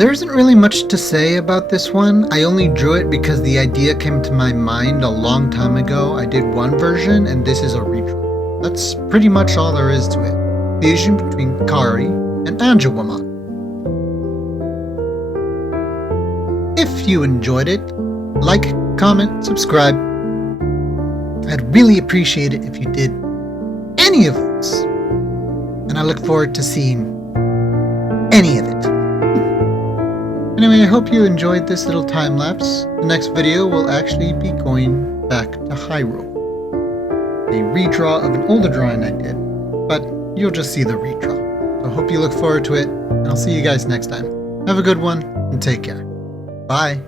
There isn't really much to say about this one. I only drew it because the idea came to my mind a long time ago. I did one version and this is a redraw. That's pretty much all there is to it. Fusion between Kari and Angewomon. If you enjoyed it, like, comment, subscribe. I'd really appreciate it if you did any of those. And I look forward to seeing any of it. Anyway, I hope you enjoyed this little time lapse. The next video will actually be going back to Hyrule. A redraw of an older drawing I did, but you'll just see the redraw. So I hope you look forward to it, and I'll see you guys next time. Have a good one, and take care. Bye.